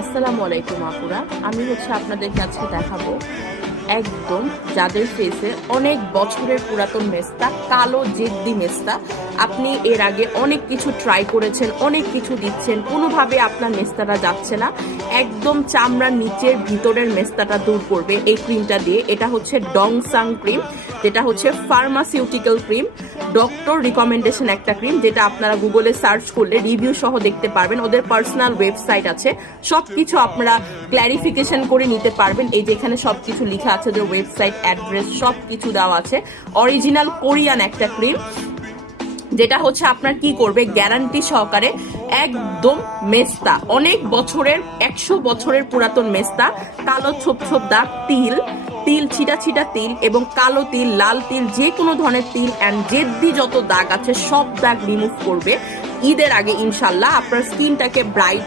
আসসালামু আলাইকুম আপুরা, আমি আপনাদের কাছে দেখাবো একদম যাদের ফেসে অনেক বছরের পুরাতন মেস্তা, কালো জেদ্দি মেস্তা। আপনি এর আগে অনেক কিছু ট্রাই করেছেন, অনেক কিছু দিচ্ছেন, কোনোভাবে আপনার মেস্তাটা যাচ্ছে না। একদম চামড়ার নিচের ভিতরের মেস্তাটা দূর করবে এই ক্রিমটা দিয়ে। এটা হচ্ছে ডংসাং ক্রিম, যেটা হচ্ছে ফার্মাসিউটিক্যাল ক্রিম, ডক্টর রিকমেন্ডেশন একটা ক্রিম, যেটা আপনারা গুগলে সার্চ করলে রিভিউ সহ দেখতে পারবেন। ওদের পার্সোনাল ওয়েবসাইট আছে, সবকিছু আপনারা ক্ল্যারিফিকেশন করে নিতে পারবেন। এই যে এখানে সবকিছু লেখা আছে, যে ওয়েবসাইট অ্যাড্রেস সবকিছু দেওয়া আছে। অরিজিনাল কোরিয়ান একটা ক্রিম, যেটা হচ্ছে আপনার কি করবে গ্যারান্টি সহকারে। একদম মেস্তা, অনেক বছরের, 100 বছরের পুরাতন মেস্তা, কালো ছোপ ছোপ দাগ, তিল তিল ছিটা ছিটা তিল এবং কালো তিল, লাল তিল, যে কোনো ধরনের তিল অ্যান্ড জেদ্দি যত দাগ আছে সব দাগ রিমুভ করবে ঈদের আগে ইনশাল্লাহ। আপনার স্কিনটাকে ব্রাইট